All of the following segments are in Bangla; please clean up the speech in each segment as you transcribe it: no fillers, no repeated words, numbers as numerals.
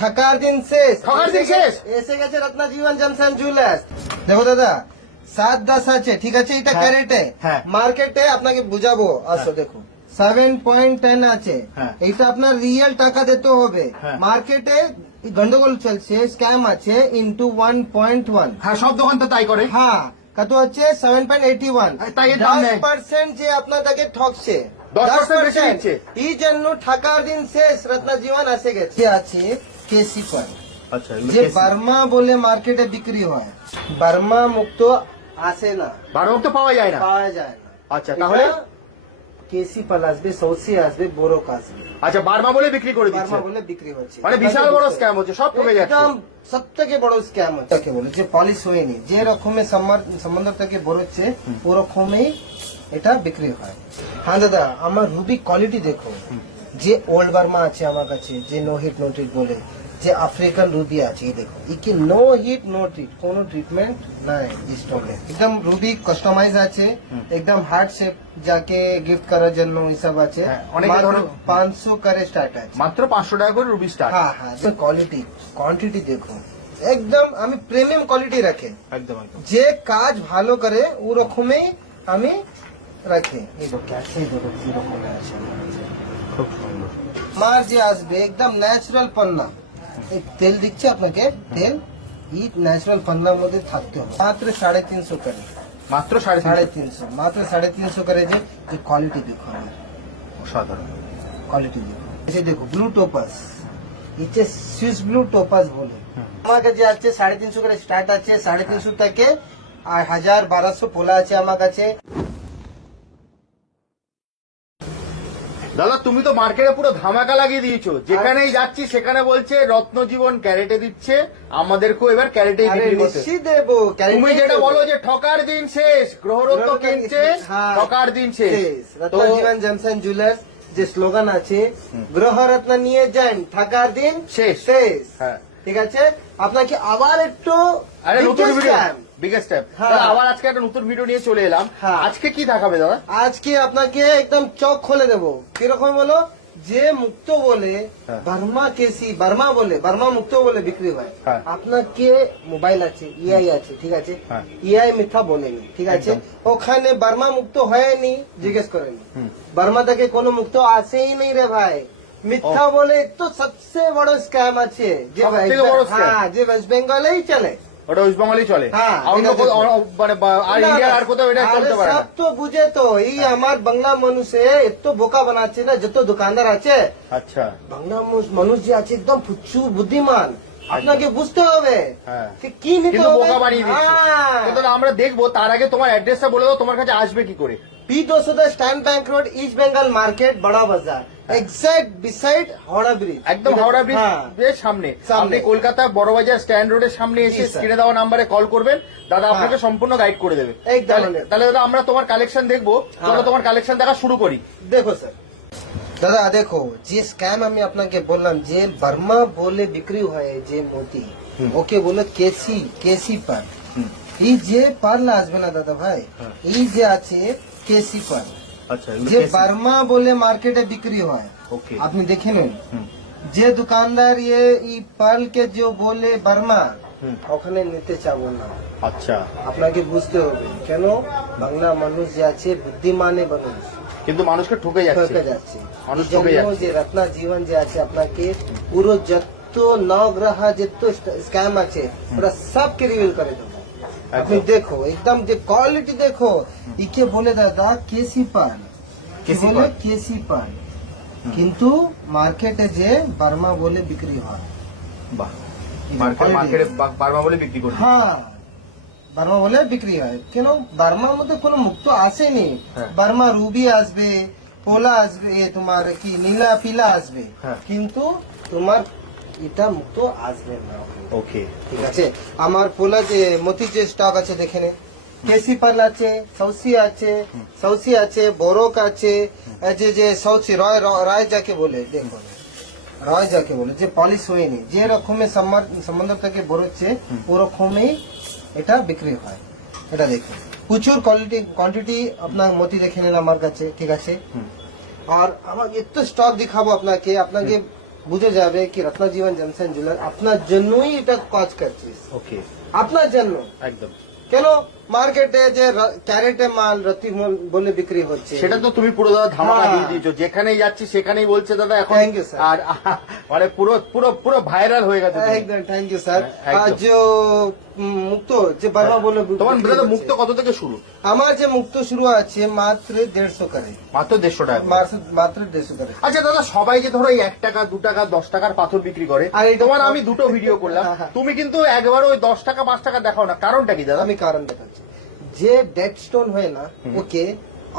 ঠাকার দিন শেষ, ঠকার দিন শেষ। এসে গেছে রত্নজীবন জমসান জুয়েলার্স। দেখো দাদা 7-10 আছে, ঠিক আছে, এটা হ্যাঁ, ক্যারেটে। হ্যাঁ। মার্কেটে আপনাকে বুঝাবো, আসো দেখো 7.10 আছে। হ্যাঁ। এটা আপনার রিয়েল টাকা দিতে হবে। হ্যাঁ। মার্কেটে গন্ডগোল চলছে, স্ক্যাম আছে ইন্টু 1.1। হ্যাঁ, সব দোকান তো তাই করে। হ্যাঁ, কত হচ্ছে 7.81। তাই এর দাম নেই। 10% যে আপনাদেরকে ঠকছে, 10% বেশি নিচ্ছে। এই জন্য ঠাকার দিন শেষ, রত্নজীবন এসে গেছে। আছে কেসি পান, আচ্ছা, যে বার্মা বলে মার্কেটে বিক্রি হয়, বার্মা মুক্ত আসে না, বারো তো পাওয়া যায় না। পাওয়া যায় না। আচ্ছা, তাহলে কেসি পাল আসবে, সৌসি আসবে, বোরক আসবে, আচ্ছা, বার্মা বলে বিক্রি করে দিচ্ছে। বার্মা বলে বিক্রি হচ্ছে। মানে বিশাল বড় স্ক্যাম হচ্ছে, সব ঠকে যাচ্ছে। একদম সব থেকে বড় স্ক্যাম হচ্ছে। তাকে বলে যে পলিশ হয়নি, যে রকমের সম্বন্ধ থেকে বেরোচ্ছে ওরকমই এটা বিক্রি হয়। হ্যাঁ দাদা, আমার রুবি কোয়ালিটি দেখো, যে ওল্ড বার্মা আছে আমার কাছে, যে নো হিট নো ট্রিট বলে, যে আফ্রিকান রুবি আছে, এই দেখো, একে নো হিট নো ট্রিট, কোনো ট্রিটমেন্ট নাই স্টকে। একদম রুবি কাস্টমাইজ আছে, একদম হার্ট শেপ, যাকে গিফট করার জন্য এইসব আছে। হ্যাঁ, অনেকে ধরো 500 করে স্টার্ট আছে, মাত্র 500 টাকা করে রুবি স্টার্ট। হ্যাঁ হ্যাঁ। কোয়ালিটি কোয়ান্টিটি দেখো, একদম আমি প্রিমিয়াম কোয়ালিটি রাখে, একদম একদম। যে কাজ ভালো করে ওরকমই আমি রাখি। এই দেখো ক্যাশে দেখো কি রকম আছে, খুব সুন্দর। মার যে আসবে একদম ন্যাচারাল পান্না, এই তেল দিচ্ছে আপনাকে, তেল এই ন্যাচারাল পান্নার মধ্যে থাকতে হবে। মাত্র 350 করে, মাত্র 350। মাত্র 350 করে। যে কোয়ালিটি দেখো, আমার অসাধারণ কোয়ালিটি দেখো। এই দেখো ব্লু টোপাস, ইচ্ছে সুইস ব্লু টোপাস বলে। আমার কাছে আছে 350 করে স্টার্ট আছে, 350 থেকে আর 1000-1200 পোলা আছে আমার কাছে। দাদা, তুমি তো মার্কেটে পুরো ধামাকা লাগিয়ে দিয়েছো, যেখানেই যাচ্ছি সেখানে বলছে রত্নজীবন ক্যারেটে দিচ্ছে, আমাদেরকেও এবার ক্যারেটেই আরে বিক্রি করতে। নিশ্চিত দেবো, তুমি যেটা বলো যে ঠকার দিন শেষ, গ্রহরত্ন কিনছে, হ্যাঁ, ঠকার দিন শেষ। তো রত্নজীবন জমসান জুয়েলার্স যে স্লোগান আছে, গ্রহরত্ন নিয়ে যান, ঠাকার দিন শেষ। শেষ। হ্যাঁ, ঠিক আছে, আপনাকে আবার একটু আরে নতুন biggest video, scam। Biggest step. হ্যাঁ। আবার আজকে একটা নতুন ভিডিও নিয়ে চলে এলাম। হ্যাঁ। আজকে কি দেখাবে দাদা? আজকে আপনাকে একদম চোখ খুলে দেবো। কিরকম বলো, যে মুক্ত বলে হ্যাঁ। বার্মা কেসি, বার্মা বলে, বার্মা মুক্ত বলে বিক্রি হয়। হ্যাঁ। আপনাকে মোবাইল আছে, ইআই আছে, ঠিক আছে, হ্যাঁ। ইআই মিথ্যা বলেনি, ঠিক আছে, ওখানে বার্মা মুক্ত হয়নি, জিজ্ঞেস করেনি। বার্মা থেকে কোনো মুক্ত আসেই নেই রে ভাই, মিথ্যা বলে তো সবচেয়ে বড় স্ক্যাম আছে, যে সবথেকে বড় scam? হ্যাঁ, যে ওয়েস্ট বেঙ্গলেই চলে। ওটা ওয়েস্ট বেঙ্গলই চলে। হ্যাঁ, অন্য এটা দেখো। মানে আর না, ইন্ডিয়া না, আর কোথাও এটা আরে চলতে পারে না। সব তো বুঝে তো, এই আমার বাংলা মানুষে এত বোকা বানাচ্ছে না, যত দোকানদার আছে, আচ্ছা, বাংলা মানুষ যে আছে একদম ফুচ্ছু বুদ্ধিমান, আপনাকে বুঝতে হবে হ্যাঁ। যে কি নিতে কিন্তু হবে। বোকা বানিয়ে দিচ্ছে। হ্যাঁ। কিন্তু দাদা, আমরা দেখবো, তার আগে তোমার অ্যাড্রেসটা বলে দাও, তোমার কাছে আসবে কি করে? P210 stand bank road, east Bengal market, বড়া বাজার, এক্সাক্ট বিসাইড হাওড়া ব্রিজ। একদম হাওড়া ব্রিজ হ্যাঁ। এর সামনে। সামনে। আপনি কলকাতা বড়বাজার স্ট্যান্ড রোডের সামনে এসে জি, স্যার। স্ক্রিনে দেওয়া নাম্বারে কল করবেন, দাদা হ্যাঁ। আপনাকে সম্পূর্ণ গাইড করে দেবে। একদম। তাহলে দাদা, আমরা তোমার কালেকশন দেখবো। চলো হ্যাঁ। তোমার কালেকশন দেখা শুরু করি। দেখো স্যার, দাদা দেখো, যে স্ক্যাম আমি আপনাকে বললাম, যে বার্মা বলে বিক্রি হয়, যে মোতি, ওকে বলে কেসি পান। এই যে পার্ল আসবে না দাদা ভাই, এই যে আছে কেসি পান, আচ্ছা, যে বার্মা বলে মার্কেটে বিক্রি হয়, ওকে। আপনি দেখে নিন। যে দোকানদার এই পার্ল কে যে বলে বার্মা, ওখানে নিতে চাবো না। আচ্ছা, আপনাকে বুঝতে হবে, কেন বাংলা মানুষ যে আছে বুদ্ধিমানে মানুষ, কিন্তু মানুষকে ঠকে যাচ্ছে। ঠকে যাচ্ছে। মানুষ এই ঠকে জন্য যাচ্ছে। যে রত্নজীবন যে আছে, আপনাকে পুরো যত নগ্রহ যত স্ক্যাম আছে ওরা সবকে রিভিল করে দেবো। আপনি দেখো, একদম যে কোয়ালিটি দেখো, ইকে বলে দাদা কেসি পান, কেসি বলে পান। কেসি পান, কিন্তু মার্কেটে যে বার্মা বলে বিক্রি হয়। বাহ, মার্কেটে বার্মা বলে বিক্রি করছে। হ্যাঁ, বার্মা বলে বিক্রি হয়। কেন, বার্মার মধ্যে কোনো মুক্ত আসেনি। হ্যাঁ। বার্মা রুবি আসবে, পোলা আসবে, তোমার কি নীলা পিলা আসবে, হ্যাঁ। কিন্তু তোমার এটা মুক্ত আসবে না। ওকে, ঠিক আছে, আমার পোলা যে মতি যে স্টক আছে দেখে নে, কেসি পাল আছে, সৌসি আছে, বোরক আছে, যে সৌসি রায় যাকে বলে, দেখো রায় যাকে বলে, যে পলিশ হয়নি, যে রকমের সম্বন্ধ থেকে বেরোচ্ছে ওরকমই এটা বিক্রি হয়। এটা দেখুন, প্রচুর কোয়ান্টিটি আপনার মতি দেখে নেন আমার কাছে, ঠিক আছে। আর আমার এত স্টক দেখাবো আপনাকে বুঝে যাবে কি রত্নজীবন জনসন জুয়েলার আপনার জন্যই এটা কাজ করছে, ওকে, আপনার জন্য। একদম। কেন মার্কেটে যে ক্যারেটে মাল রতি বলে বিক্রি হচ্ছে, সেটা তো তুমি পুরো দাদা ধামাকা হ্যাঁ। দিয়ে দিয়েছো, যেখানেই যাচ্ছি সেখানেই বলছে দাদা এখন। Thank you, sir. আর মানে পুরো পুরো পুরো ভাইরাল হয়ে গেছে তুমি। একদম থ্যাংক ইউ স্যার। একদম। আর যে মুক্ত যে বার্মা বলে তোমার বিক্রি দাদা হচ্ছে, মুক্ত কত থেকে শুরু? আমার যে মুক্ত শুরু আছে মাত্র 150 করে, মাত্র 150 টাকা। মাত্র 150 করে। আচ্ছা দাদা, সবাই যে ধরো এই 1 টাকা 2 টাকা 10 টাকার পাথর বিক্রি করে, আর এটা- তোমার আমি দুটো ভিডিও করলাম, হ্যাঁ, হ্যাঁ। তুমি কিন্তু একবার ওই 10 টাকা 5 টাকা দেখাও না, কারণটা কি দাদা? আমি কারণ দেখাচ্ছি, যে ডেড স্টোন হয় না ওকে,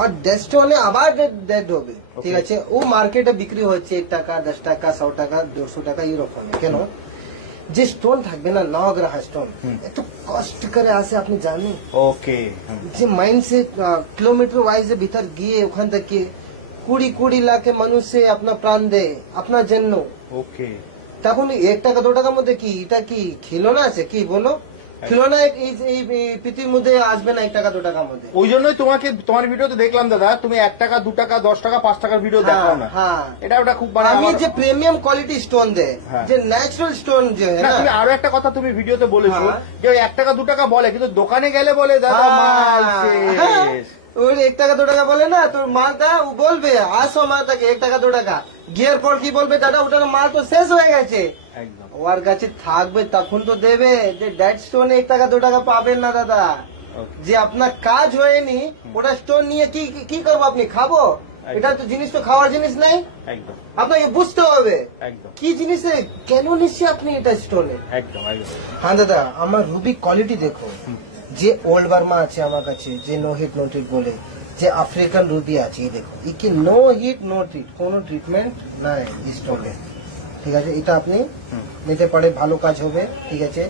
আর ডেড স্টোনে আবার ডেড হবে, ঠিক আছে, ও মার্কেটে বিক্রি হচ্ছে 1 টাকা 10 টাকা 100 টাকা 150 টাকা এরকম। কেন যে স্টোন থাকবে না নবগ্রহ স্টোন একটু কষ্ট করে আসে, আপনি জানেন ওকে, যে মাইন্ড সে কিলোমিটার ওয়াইজ ভিতর গিয়ে ওখান থেকে 20 লাখে মানুষ সে আপনার প্রাণ দেয় আপনার জন্য, ওকে। তখন 1 টাকা 2 টাকার মধ্যে কি এটা কি খিলৌনা আছে কি বলো? খিলৌনা এই পৃথিবীর মধ্যে আসবে না 1 টাকা 2 টাকার মধ্যে। ওই জন্যই তোমাকে তোমার ভিডিওতে দেখলাম দাদা, তুমি 1 টাকা 2 টাকা 10 টাকা 5 টাকার ভিডিও দেখাও না। হ্যাঁ, এটা ওটা খুব মানে আমি আমার- যে প্রিমিয়াম কোয়ালিটি স্টোন দেয়, হ্যাঁ। যে ন্যাচারাল স্টোন যে না, না, তুমি আরো একটা কথা তুমি ভিডিওতে বলেছো, হ্যাঁ। যে ওই 1 টাকা 2 টাকা বলে, কিন্তু দোকানে গেলে বলে দাদা মাল হ্যাঁ, শেষ। ওই 1 টাকা 2 টাকা বলে না, তোর মালটা ও বলবে আসো মাল থাকে 1 টাকা 2 টাকা, গিয়ার পর কি বলবে দাদা ওটার মাল তো শেষ হয়ে গেছে, একদম। ওর কাছে থাকবে তখন তো দেবে। যে ডেড স্টোন 1 টাকা 2 টাকা পাবেন না দাদা, Okay. যে আপনার কাজ হয়নি ওটা স্টোন নিয়ে কি কি করবো আপনি, খাবো? এটা তো জিনিস তো খাওয়ার জিনিস নাই, একদম, আপনাকে বুঝতে হবে একদম, কি জিনিসে কেন নিচ্ছে আপনি এটা স্টোনে। একদম, একদম। হ্যাঁ দাদা, আমার রুবি কোয়ালিটি দেখো, যে ওল্ড বার্মা আছে আমার কাছে, যে নো হিট নো ট্রিট বলে, যে আফ্রিকান রুবি আছে, এই দেখো একে নো হিট নো ট্রিট, কোনো ট্রিটমেন্ট নাই স্টোনে, ঠিক আছে, এটা আপনি নিতে পারে, ভালো কাজ হবে, ঠিক আছে।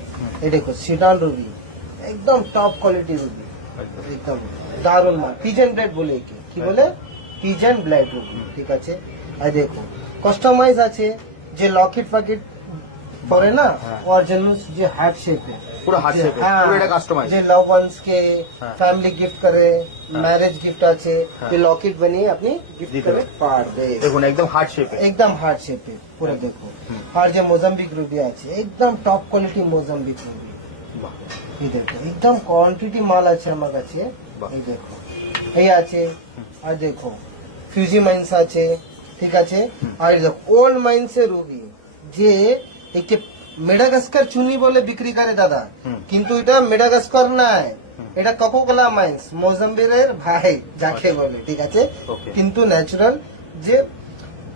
এই দেখো সিডান রুবি, একদম টপ কোয়ালিটি রুবি, একদম দারুণ মাল, পিজন ব্লেড বলে একে, কি বলে? পিজন ব্লেড রুবি, ঠিক আছে। আর দেখো কাস্টমাইজ আছে, যে লকেট ফাকেট পরে না হ্যাঁ। ওর জন্য, যে হার্ট শেপে, পুরো heart shape এ, পুরো এটা customize। যে লাভ ওয়ান্স কে হ্যাঁ। ফ্যামিলি গিফট করে, ম্যারেজ গিফট আছে, হ্যাঁ। যে লকেট বানিয়ে আপনি গিফট দিতে করে পারেন। পারবে, দেখুন একদম হার্ট শেপে। একদম হার্ট শেপে পুরো দেখো। আর যে মোজাম্বিক রুবি আছে, একদম টপ কোয়ালিটি মোজাম্বিক রুবি, এই দেখো একদম কোয়ান্টিটি মাল আছে আমার কাছে, বাহ। এই দেখো এই আছে। আর দেখো ফিউজি মাইন্স আছে, ঠিক আছে। আর এই দেখো ওল্ড মাইন্স এর রুবি, যে একটি মেডাগাস্কার চুনি বলে বিক্রি করে দাদা, কিন্তু এটা মেডাগাস্কার নাই, এটা কোকোকোলা মাইন্স মোজাম্বিকের ভাই যাকে বলে, ঠিক আছে, Okay. কিন্তু ন্যাচারাল, যে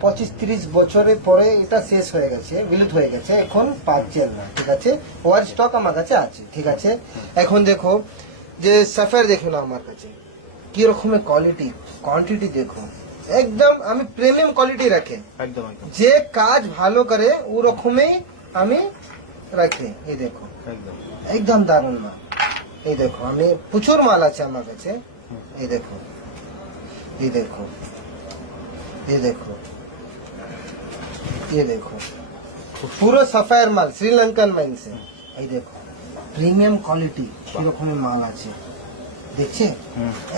25-30 বছরের পরে এটা শেষ হয়ে গেছে, বিলুপ্ত হয়ে গেছে, এখন পাচ্ছেন না, ঠিক আছে। ওয়ার স্টক আমার কাছে আছে, ঠিক আছে। এখন দেখো যে সাফার দেখো না আমার কাছে কি রকমের কোয়ালিটি কোয়ান্টিটি দেখো, একদম আমি প্রিমিয়াম কোয়ালিটি রাখে, একদম, একদম, যে কাজ ভালো করে ও রকমই আমি রাখি, এই দেখো একদম। একদম দারুণ মাল, এই দেখো আমি প্রচুর মাল আছে আমার কাছে, এই দেখো এই দেখো এই দেখো ये देखो পুরো সাফায়ার মাল, শ্রীলঙ্কান মাইন্সে, এই দেখো প্রিমিয়াম কোয়ালিটি এরকমের মাল আছে, দেখছে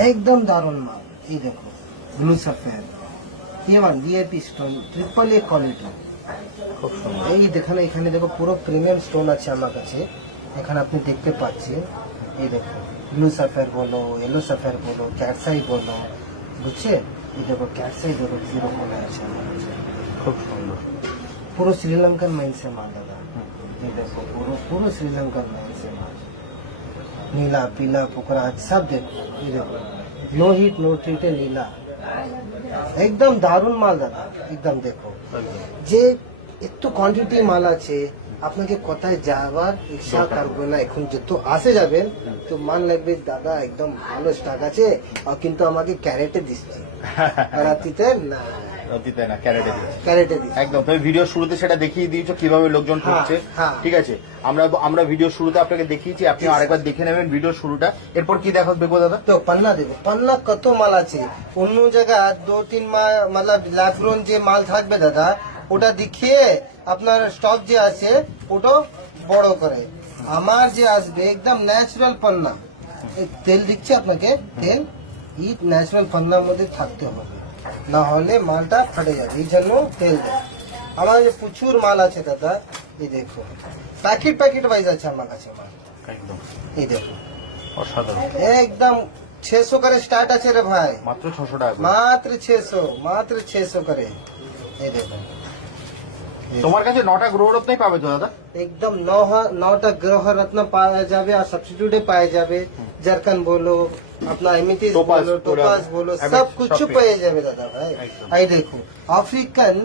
একদম দারুণ মাল, এই দেখো blue Sapphire A1 DAP stone triple A quality, খুব সুন্দর। এই দেখেন এখানে দেখো পুরো প্রিমিয়াম স্টোন আছে আমার কাছে, এখানে আপনি দেখতে পাচ্ছেন, এই দেখো ব্লু সাফায়ার বলো, ইয়েলো সাফায়ার বলো, ক্যাটসাই বলো, বুঝছে, এই দেখো ক্যাটসাই দেখো কিরকম আছে আমার কাছে, খুব সুন্দর। পুরো শ্রীলঙ্কান মাইন্সে মাল দাদা, এই দেখো পুরো পুরো শ্রীলঙ্কান মাইন্সে মাল, নীলা पीला पोखरा सब देखो, ये देखो नो हिट नो ट्रीट नीला, একদম দারুণ মাল দাদা, একদম দেখো একদম। যে এত কোয়ান্টিটি মাল আছে, আপনাকে কোথায় যাওয়ার ইচ্ছা করবে না, এখন যত আসে যাবেন তো মান লাগবে দাদা একদম ভালো স্টক আছে, আর কিন্তু আমাকে ক্যারেটে দিচ্ছি, আর রাতিতে না অতীতে না, ক্যারেটে দিয়েছে। ক্যারেটে দিচ্ছি। একদম, তুমি ভিডিও শুরুতে সেটা দেখিয়ে দিয়েছো কিভাবে লোকজন হ্যাঁ, ঢুকছে, হ্যাঁ। ঠিক আছে। আমরা ভিডিও শুরুতে আপনাকে দেখিয়েছি, আপনি আরেকবার দেখে নেবেন ভিডিও শুরুটা। এরপর কি দেখবো দাদা? তো পান্না দেবো, পান্না কত মাল আছে, অন্য জায়গায় 2-3 মাল मतलब ল্যাব্রন যে মাল থাকবে দাদা, ওটা দেখিয়ে আপনার স্টক যে আছে ওটা বড় করে, আমার যে আসবে একদম ন্যাচারাল পান্না, এই তেল দিচ্ছে আপনাকে, তেল এই ন্যাচারাল পান্নার মধ্যে থাকতে হবে, না হলে মালটা ফাটে যাবে, এই জন্য তেল দেয়। আমার যে প্রচুর মাল আছে দাদা, এই দেখো প্যাকেট প্যাকেট ওয়াইজ আছে আমার কাছে মাল। একদম এই দেখো অসাধারণ, একদম 600 করে স্টার্ট আছে রে ভাই, মাত্র 600 টাকা করে। মাত্র 600 করে। এই দেখো তোমার কাছে 9টা গ্রহরত্নই পাবে তো দাদা? একদম 9টা গ্রহ রত্ন পাওয়া যাবে আর সাবস্টিটিউটে পাওয়া যাবে। জারকান বলো, अपना एमिथिस टोपाज, बोलो, टोपाज बोलो, एमिथिस, सब कुछ सब पाए जावे दादा भाई। एकदम। आई देखो अफ्रीकन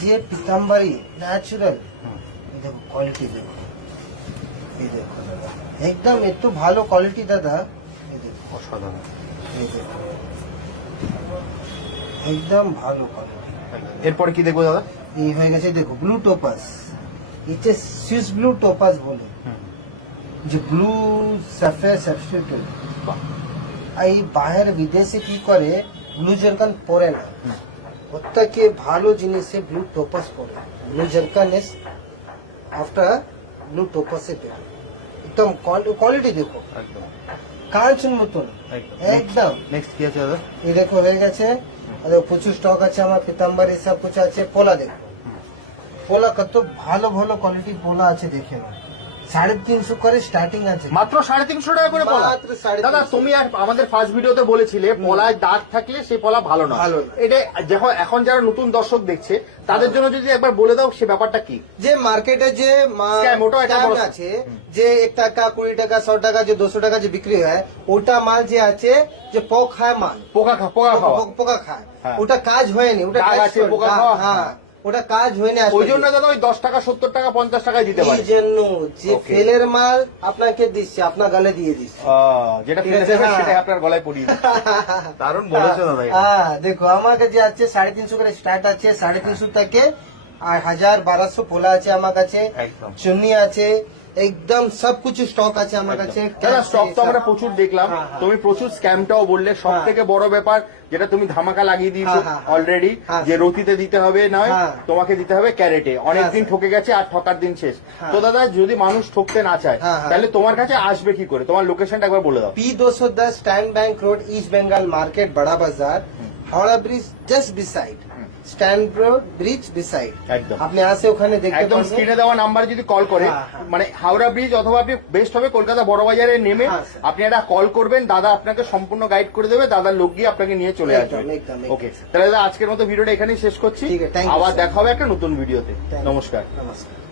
जे पीताम्बरी ন্যাচারাল, এই দেখো কোয়ালিটি দেখো, এই দেখো দাদা একদম এত ভালো কোয়ালিটি দাদা, এই দেখো অসাধারণ, এই দেখো একদম ভালো কোয়ালিটি। এরপরে কি দেখবো দাদা? এই হয়ে গেছে দেখো ব্লু টোপাস, এটা সুইস ব্লু টোপাস বলে, যে ব্লু সারফেস সাবস্টিটিউট। এই বাইরের বিদেশে কি করে ব্লু জারকান পরে না, প্রত্যেকে ভালো জিনিসে ব্লু টোপাস পরে। Blue zircon is after blue টোপাসে পেরে, একদম কোয়ালিটি দেখো একদম কাঁচের মতন একদম। নেক্সট কি আছে দাদা? এই দেখো হয়ে গেছে, আর দেখো প্রচুর স্টক আছে আমার পিতাম্বরী সব কিছু আছে। পোলা দেখো, পোলা কত ভালো ভালো কোয়ালিটি পোলা আছে, দেখে না 350 করে স্টার্টিং আছে, মাত্র 350 টাকা করে পলা। মাত্র 350 দাদা তুমি আর আমাদের ফার্স্ট ভিডিওতে বলেছিলে পলায় দাগ থাকলে সেই পলা ভালো না। ভালো না। এটা যখন এখন যারা নতুন দর্শক দেখছে তাদের জন্য যদি একবার বলে দাও সে ব্যাপারটা কি? যে মার্কেটে যে Scam, ওটাও একটা scam বড় আছে, যে 1 টাকা 20 টাকা 100 টাকা যে 200 টাকা যে বিক্রি হয়, ওটা মাল যে আছে যে পোক খায় মাল, পোকা খাওয়া। পোকা খায়, হ্যাঁ। ওটা কাজ হয়নি, ওটা দাগ কাজ আছে, করে, পোকা খাওয়া। হ্যাঁ ওটা কাজ হয়নি আজ ওই পর্যন্ত। জন্য দাদা ওই 10 টাকা 70 টাকা 50 টাকায় দিতে এই পারে। জন্য যে Okay. ফেলের মাল আপনাকে দিচ্ছে, আপনার গালে দিয়ে দিচ্ছে। যেটা ঠিক ফেলে আছে, দেবে হ্যাঁ। সেটাই আপনার গলায় পরিয়ে দিচ্ছে। দারুণ বলেছো দাদা এটা। হ্যাঁ দেখো আমার কাছে আছে 350 করে স্টার্ট আছে, 350 থেকে আর 1000-1200 পোলা আছে আমার কাছে, একদম। চুন্নি আছে, একদম সব কিছু স্টক আছে আমার কাছে। দাদা স্টক তো আমরা প্রচুর দেখলাম, হ্যাঁ, হ্যাঁ। তুমি প্রচুর স্ক্যামটাও বললে। সব হ্যাঁ। থেকে বড় ব্যাপার যেটা তুমি ধামাকা লাগিয়ে দিয়েছো হ্যাঁ, হ্যাঁ, হ্যাঁ। অলরেডি, হ্যাঁ। যে রতিতে দিতে হবে নয়, হ্যাঁ। তোমাকে দিতে হবে ক্যারেটে। অনেকদিন স্যার। ঠকে গেছে আর ঠকার দিন শেষ। হ্যাঁ। তো দাদা যদি মানুষ ঠকতে না চায় হ্যাঁ, হ্যাঁ। তাহলে তোমার কাছে আসবে কি করে? তোমার লোকেশনটা একবার বলে দাও। P210 stand bank road, east Bengal market, বড়া বাজার, Howrah bridge just beside, stand road bridge beside. একদম। আপনি আসে ওখানে দেখতে একদম পারবেন। স্ক্রিনে দেওয়া নাম্বার যদি কল করে, হ্যাঁ, হ্যাঁ। মানে হাওড়া ব্রিজ অথবা আপনি বেস্ট হবে কলকাতা বড় বাজারে নেমে হ্যাঁ, স্যার। আপনি একটা কল করবেন, দাদা আপনাকে সম্পূর্ণ গাইড করে দেবে, দাদার লোক গিয়ে আপনাকে নিয়ে চলে একদম, আসবে। একদম, একদম। ওকে, তাহলে দাদা আজকের মতো ভিডিওটা এখানেই শেষ করছি। ঠিক আছে, thank you, আবার sir. দেখা হবে একটা নতুন ভিডিওতে। Thank you. নমস্কার। নমস্কার।